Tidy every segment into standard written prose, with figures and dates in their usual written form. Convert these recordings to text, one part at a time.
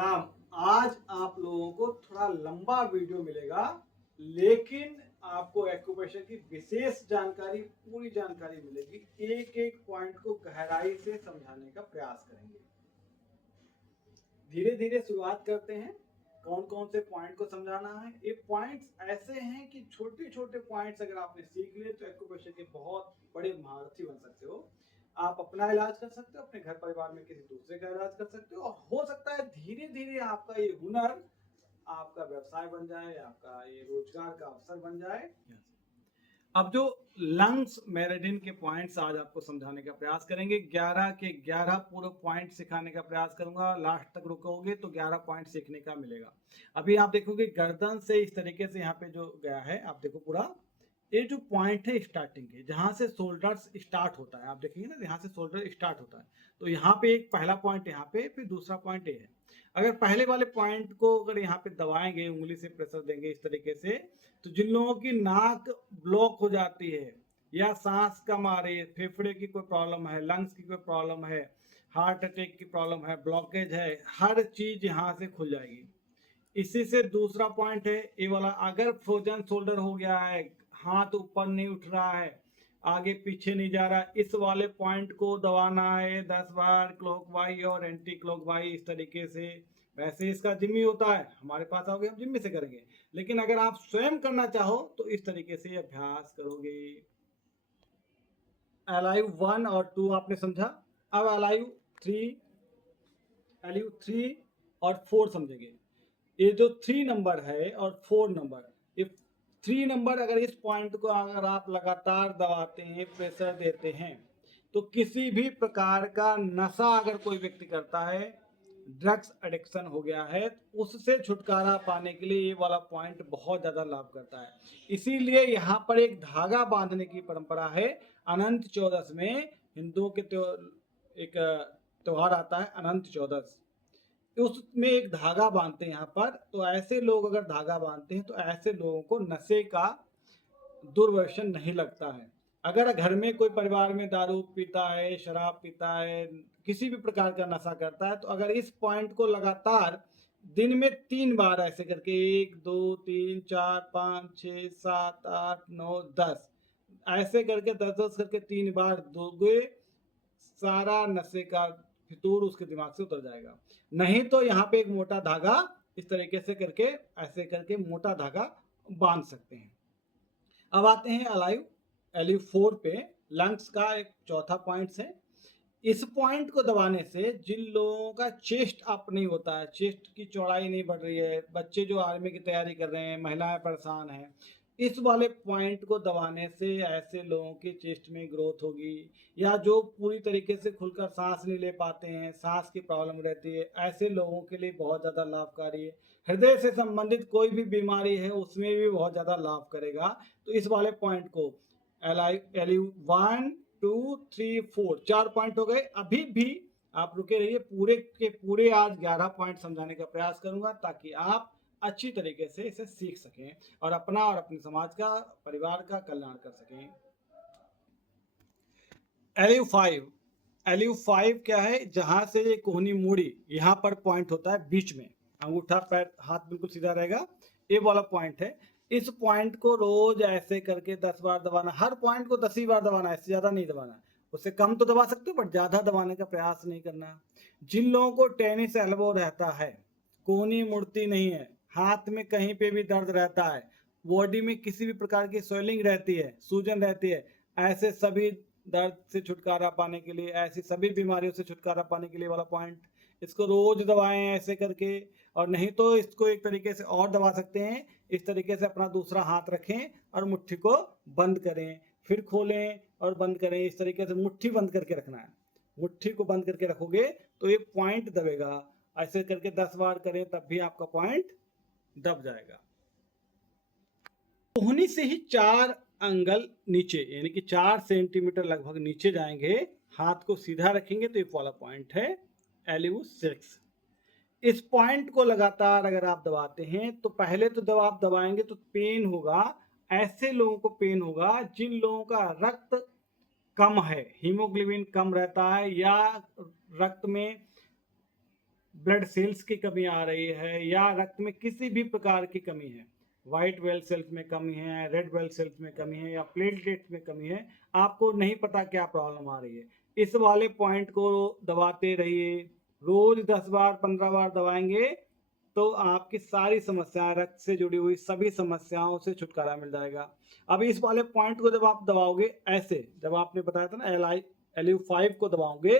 प्रणाम। आज आप लोगों को थोड़ा लंबा वीडियो मिलेगा, लेकिन आपको एक्यूप्रेशर की विशेष जानकारी, पूरी जानकारी मिलेगी। एक एक पॉइंट को गहराई से समझाने का प्रयास करेंगे। धीरे धीरे शुरुआत करते हैं। कौन कौन से पॉइंट को समझाना है। ये पॉइंट्स ऐसे हैं कि छोटे छोटे पॉइंट्स अगर आपने सीख लिए तो एक्यूप्रेशर के बहुत बड़े महारथी बन सकते हो। आप अपना इलाज कर सकते हो, अपने घर परिवार में किसी दूसरे का इलाज कर सकते हो, और हो सकता है धीरे धीरे आपका ये हुनर आपका व्यवसाय बन जाए, आपका ये रोजगार का अवसर बन जाए। अब जो लंग्स मेरिडियन के पॉइंट्स आज आपको समझाने का प्रयास करेंगे। 11 के 11 पूरे पॉइंट सिखाने का प्रयास करूंगा। लास्ट तक रुकोगे तो 11 पॉइंट सीखने का मिलेगा। अभी आप देखोगे गर्दन से इस तरीके से यहाँ पे जो गया है, आप देखो पूरा ये जो पॉइंट है स्टार्टिंग के, जहां से शोल्डर्स स्टार्ट होता है, आप देखेंगे ना, यहाँ से शोल्डर स्टार्ट होता है। तो यहाँ पे एक पहला पॉइंट, यहाँ पे फिर दूसरा पॉइंट ये है। अगर पहले वाले पॉइंट को अगर यहाँ पे दबाएंगे, उंगली से प्रेशर देंगे इस तरीके से, तो जिन लोगों की नाक ब्लॉक हो जाती है या सांस कम आ रही है, फेफड़े की कोई प्रॉब्लम है, लंग्स की कोई प्रॉब्लम है, हार्ट अटैक की प्रॉब्लम है, ब्लॉकेज है, हर चीज यहाँ से खुल जाएगी। इसी से दूसरा पॉइंट है ये वाला। अगर फ्रोजन शोल्डर हो गया है, हाथ ऊपर नहीं उठ रहा है, आगे पीछे नहीं जा रहा, इस वाले पॉइंट को दबाना है 10 बार क्लॉकवाइज और एंटी क्लॉकवाइज इस तरीके से। वैसे इसका जिम्मी होता है, हमारे पास आओगे हम जिम्मी से करेंगे, लेकिन अगर आप स्वयं करना चाहो तो इस तरीके से अभ्यास करोगे। अलाइव 1 और 2 आपने समझा। अब अलाइव 3, अलाइव 3 और 4 समझेंगे। ये जो 3 नंबर है और 4 नंबर, ये 3 नंबर अगर इस पॉइंट को अगर आप लगातार दबाते हैं, प्रेशर देते हैं, तो किसी भी प्रकार का नशा अगर कोई व्यक्ति करता है, ड्रग्स एडिक्शन हो गया है, तो उससे छुटकारा पाने के लिए ये वाला पॉइंट बहुत ज़्यादा लाभ करता है। इसीलिए यहाँ पर एक धागा बांधने की परंपरा है। अनंत चौदस में हिंदुओं के एक त्योहार आता है अनंत चौदस, उसमें एक धागा बांधते हैं यहाँ पर। तो ऐसे लोग अगर धागा बांधते हैं तो ऐसे लोगों को नशे का दुर्व्यसन नहीं लगता है। अगर घर में कोई परिवार में दारू पीता है, शराब पीता है, किसी भी प्रकार का नशा करता है, तो अगर इस पॉइंट को लगातार दिन में 3 बार ऐसे करके 1 2 3 4 5 6 7 8 9 10 ऐसे करके 10-10 करके 3 बार दोगे, सारा नशे का फितूर उसके दिमाग से उतर जाएगा। नहीं तो यहाँ पे एक मोटा धागा इस तरीके से करके, ऐसे करके मोटा धागा बांध सकते हैं। अब आते हैं अलाइव एलिव 4 पे। लंग्स का एक चौथा पॉइंट है। इस पॉइंट को दबाने से जिन लोगों का चेस्ट अप नहीं होता है, चेस्ट की चौड़ाई नहीं बढ़ रही है, बच्चे जो आर्मी की तैयारी कर रहे हैं, महिलाएं परेशान हैं, इस वाले पॉइंट को दबाने से ऐसे लोगों की चेस्ट में ग्रोथ होगी। या जो पूरी तरीके से खुलकर सांस नहीं ले पाते हैं, सांस की प्रॉब्लम रहती है, ऐसे लोगों के लिए बहुत ज़्यादा लाभकारी है। हृदय से संबंधित कोई भी बीमारी है उसमें भी बहुत ज़्यादा लाभ करेगा। तो इस वाले पॉइंट को एलिव 1 2 3 4 4 पॉइंट हो गए। अभी भी आप रुके रहिए, पूरे के पूरे आज 11 पॉइंट समझाने का प्रयास करूंगा ताकि आप अच्छी तरीके से इसे सीख सकें और अपना और अपने समाज का, परिवार का कल्याण कर सकें। एलिव 5, एलिव 5 क्या है? जहां से ये कोहनी मूड़ी यहाँ पर पॉइंट होता है बीच में, अंगूठा पैर हाथ बिल्कुल सीधा रहेगा, ये वाला पॉइंट है। इस पॉइंट को रोज ऐसे करके 10 बार दबाना। हर पॉइंट को 10 ही बार दबाना, इससे ज्यादा नहीं दबाना। उससे कम तो दबा सकते हो बट ज्यादा दबाने का प्रयास नहीं करना। जिन लोगों को टेनिस एल्बो रहता है, कोहनी मुड़ती नहीं है, हाथ में कहीं पे भी दर्द रहता है, बॉडी में किसी भी प्रकार की स्वेलिंग रहती है, सूजन रहती है, ऐसे सभी दर्द से छुटकारा पाने के लिए, ऐसी सभी बीमारियों से छुटकारा पाने के लिए वाला पॉइंट, इसको रोज दबाएं ऐसे करके। और नहीं तो इसको एक तरीके से और दबा सकते हैं, इस तरीके से अपना दूसरा हाथ रखें और मुट्ठी को बंद करें, फिर खोलें और बंद करें। इस तरीके से मुट्ठी बंद करके रखना है। मुट्ठी को बंद करके रखोगे तो ये पॉइंट दबेगा। ऐसे करके 10 बार करें तब भी आपका पॉइंट दब जाएगा। कोहनी से ही 4 अंगल नीचे, यानी कि 4 सेंटीमीटर लगभग नीचे जाएंगे, हाथ को सीधा रखेंगे तो ये वाला पॉइंट है एलिव 6। इस पॉइंट को लगातार अगर आप दबाते हैं तो पहले तो जब आप दबाएंगे तो पेन होगा। ऐसे लोगों को पेन होगा जिन लोगों का रक्त कम है, हीमोग्लोबिन कम रहता है, या रक्त में ब्लड सेल्स की कमी आ रही है या रक्त में किसी भी प्रकार की कमी है, वाइट ब्लड सेल्स में कमी है, रेड ब्लड सेल्स में कमी है या प्लेटलेट में कमी है, आपको नहीं पता क्या प्रॉब्लम आ रही है, इस वाले पॉइंट को दबाते रहिए। रोज 10 बार 15 बार दबाएंगे तो आपकी सारी समस्याएं, रक्त से जुड़ी हुई सभी समस्याओं से छुटकारा मिल जाएगा। अब इस वाले पॉइंट को जब आप दबाओगे ऐसे, जब आपने बताया था ना LU5 को दबाओगे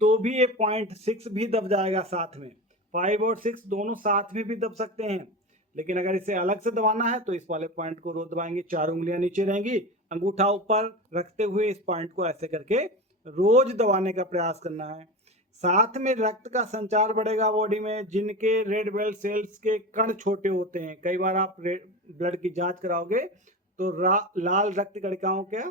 तो भी ये .6 भी दब जाएगा साथ में, 5 और 6 दोनों साथ में भी दब सकते हैं। लेकिन अगर इसे अलग से दबाना है तो इस वाले पॉइंट को रोज दबाएंगे, 4 उंगलियां नीचे रहेंगी, अंगूठा ऊपर रखते हुए इस पॉइंट को ऐसे करके रोज दबाने का प्रयास करना है। साथ में रक्त का संचार बढ़ेगा बॉडी में। जिनके रेड ब्लड सेल्स के कण छोटे होते हैं, कई बार आप ब्लड की जांच कराओगे तो लाल रक्त कणिकाओं के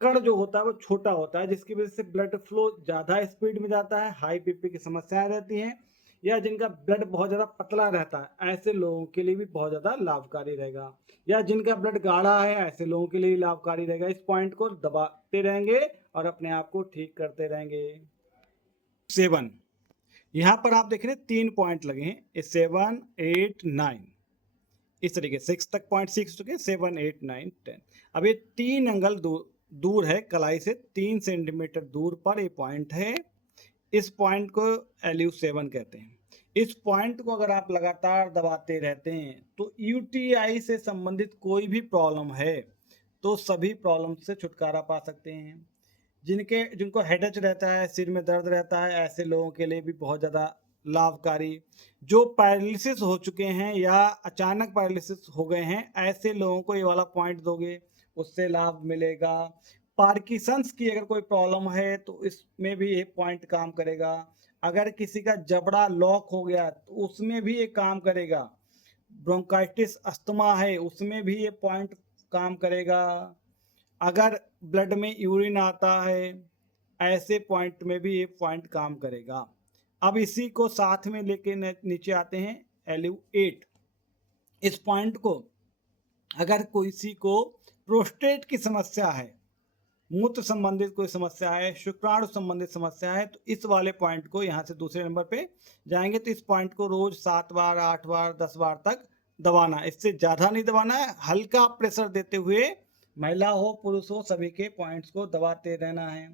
कण जो होता है वो छोटा होता है, जिसकी वजह से ब्लड फ्लो ज़्यादा स्पीड में जाता है, हाई बीपी की समस्याएं रहती हैं। या जिनका ब्लड बहुत ज़्यादा पतला रहता है, ऐसे लोगों के लिए भी बहुत ज़्यादा लाभकारी रहेगा। या जिनका ब्लड गाढ़ा है, ऐसे लोगों के लिए लाभकारी रहेगा। इस पॉइंट को दबाते रहेंगे और अपने आप को ठीक करते रहेंगे। 7, यहाँ पर आप देख रहे हैं 3 पॉइंट लगे हैं, 7 8 9, इस तरीके 6 तक पॉइंट सीख चुके हैं, 7 8 9 10। अब ये 3 एंगल दूर है, कलाई से 3 सेंटीमीटर दूर पर ये पॉइंट है। इस पॉइंट को LU7 कहते हैं। इस पॉइंट को अगर आप लगातार दबाते रहते हैं तो UTI से संबंधित कोई भी प्रॉब्लम है तो सभी प्रॉब्लम से छुटकारा पा सकते हैं। जिनको हेडेक रहता है, सिर में दर्द रहता है, ऐसे लोगों के लिए भी बहुत ज़्यादा लाभकारी। जो पैरालिसिस हो चुके हैं या अचानक पैरालिसिस हो गए हैं, ऐसे लोगों को ये वाला पॉइंट दोगे, उससे लाभ मिलेगा। पार्किंसंस की अगर कोई प्रॉब्लम है तो इसमें भी ये पॉइंट काम करेगा। अगर किसी का जबड़ा लॉक हो गया तो उसमें भी ये काम करेगा। ब्रोंकाइटिस, अस्थमा है, उसमें भी ये पॉइंट काम करेगा। अगर ब्लड में यूरिन आता है, ऐसे पॉइंट में भी ये पॉइंट काम करेगा। अब इसी को साथ में लेके नीचे आते हैं LU8। इस पॉइंट को अगर किसी को प्रोस्टेट की समस्या है, मूत्र संबंधित कोई समस्या है, शुक्राणु संबंधित समस्या है, तो इस वाले पॉइंट को यहाँ से दूसरे नंबर पे जाएंगे तो इस पॉइंट को रोज 7 बार 8 बार 10 बार तक दबाना, इससे ज़्यादा नहीं दबाना है। हल्का प्रेशर देते हुए महिला हो पुरुष हो सभी के पॉइंट्स को दबाते रहना है।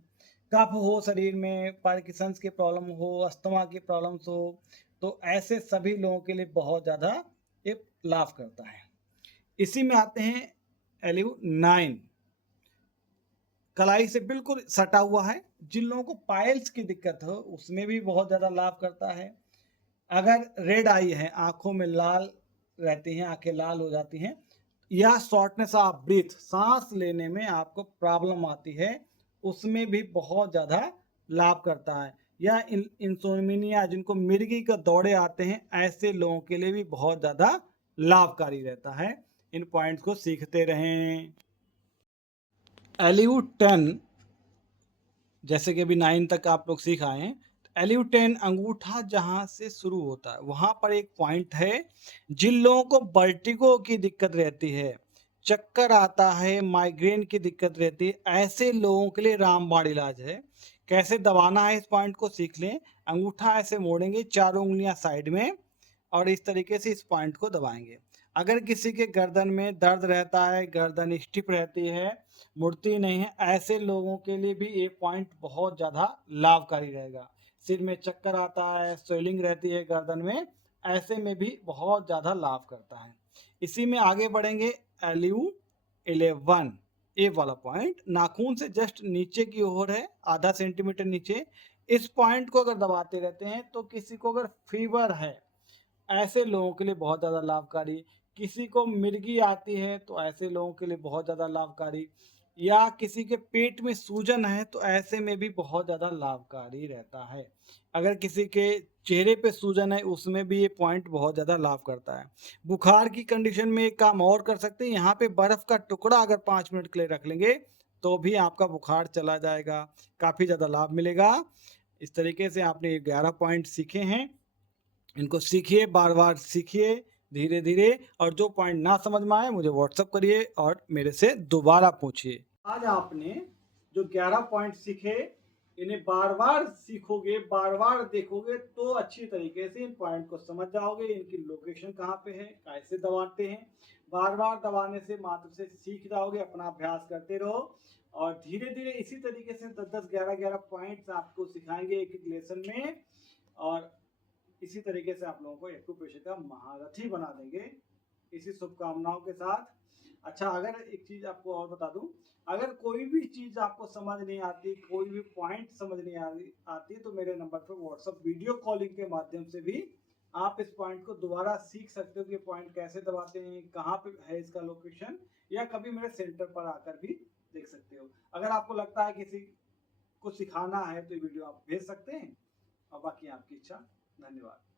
कफ हो शरीर में, पार्किंसंस की प्रॉब्लम हो, अस्थमा की प्रॉब्लम्स हो, तो ऐसे सभी लोगों के लिए बहुत ज़्यादा ये लाभ करता है। इसी में आते हैं LU9, कलाई से बिल्कुल सटा हुआ है। जिन लोगों को पाइल्स की दिक्कत हो उसमें भी बहुत ज़्यादा लाभ करता है। अगर रेड आई है, आंखों में लाल रहती हैं, आंखें लाल हो जाती हैं, या शॉर्टनेस ऑफ ब्रीथ, सांस लेने में आपको प्रॉब्लम आती है, उसमें भी बहुत ज़्यादा लाभ करता है। या इंसोमिनिया, जिनको मिर्गी के दौरे आते हैं, ऐसे लोगों के लिए भी बहुत ज़्यादा लाभकारी रहता है। इन पॉइंट्स को सीखते रहें। LU10, जैसे कि अभी 9 तक आप लोग सीख आए हैं, LU10 अंगूठा जहाँ से शुरू होता है वहाँ पर एक पॉइंट है। जिन लोगों को वर्टिगो की दिक्कत रहती है, चक्कर आता है, माइग्रेन की दिक्कत रहती है, ऐसे लोगों के लिए रामबाण इलाज है। कैसे दबाना है इस पॉइंट को सीख लें। अंगूठा ऐसे मोड़ेंगे, 4 उंगलियां साइड में, और इस तरीके से इस पॉइंट को दबाएंगे। अगर किसी के गर्दन में दर्द रहता है, गर्दन स्टिफ रहती है, मुड़ती नहीं है, ऐसे लोगों के लिए भी ये पॉइंट बहुत ज़्यादा लाभकारी रहेगा। सिर में चक्कर आता है, स्वेलिंग रहती है गर्दन में, ऐसे में भी बहुत ज़्यादा लाभ करता है। इसी में आगे बढ़ेंगे LU11, ए वाला पॉइंट नाखून से जस्ट नीचे की ओर है, आधा सेंटीमीटर नीचे। इस पॉइंट को अगर दबाते रहते हैं तो किसी को अगर फीवर है, ऐसे लोगों के लिए बहुत ज़्यादा लाभकारी। किसी को मिर्गी आती है तो ऐसे लोगों के लिए बहुत ज़्यादा लाभकारी। या किसी के पेट में सूजन है तो ऐसे में भी बहुत ज़्यादा लाभकारी रहता है। अगर किसी के चेहरे पे सूजन है उसमें भी ये पॉइंट बहुत ज़्यादा लाभ करता है। बुखार की कंडीशन में एक काम और कर सकते हैं, यहाँ पे बर्फ़ का टुकड़ा अगर 5 मिनट के लिए रख लेंगे तो भी आपका बुखार चला जाएगा, काफ़ी ज़्यादा लाभ मिलेगा। इस तरीके से आपने 11 पॉइंट सीखे हैं, इनको सीखिए, बार बार सीखिए धीरे धीरे, और जो पॉइंट ना समझ में आए मुझे व्हाट्सअप करिए और मेरे से दोबारा पूछिए। आज आपने जो 11 पॉइंट सीखे इन्हें बार बार सीखोगे, बार बार देखोगे तो अच्छी तरीके से इन पॉइंट को समझ जाओगे, इनकी लोकेशन कहाँ पे है, कैसे दबाते हैं। बार बार दबाने से मात्र से सीख जाओगे, अपना अभ्यास करते रहो और धीरे धीरे इसी तरीके से 10-10, 11-11 पॉइंट्स आपको सिखाएंगे एक एक लेसन में और इसी तरीके से आप लोगों को एक्यूप्रेशर का महारथी बना देंगे। इसी शुभकामनाओं के साथ अच्छा, अगर एक चीज आपको और बता दूं, अगर कोई भी चीज आपको समझ नहीं आती, कोई भी पॉइंट समझ नहीं आती तो मेरे नंबर पर व्हाट्सएप वीडियो कॉलिंग के माध्यम से भी आप इस पॉइंट को दोबारा सीख सकते हो कि पॉइंट कैसे दबाते हैं, कहाँ पे है इसका लोकेशन, या कभी मेरे सेंटर पर आकर भी देख सकते हो। अगर आपको लगता है किसी को सिखाना है तो ये वीडियो आप भेज सकते हैं और बाकी आपकी इच्छा। धन्यवाद।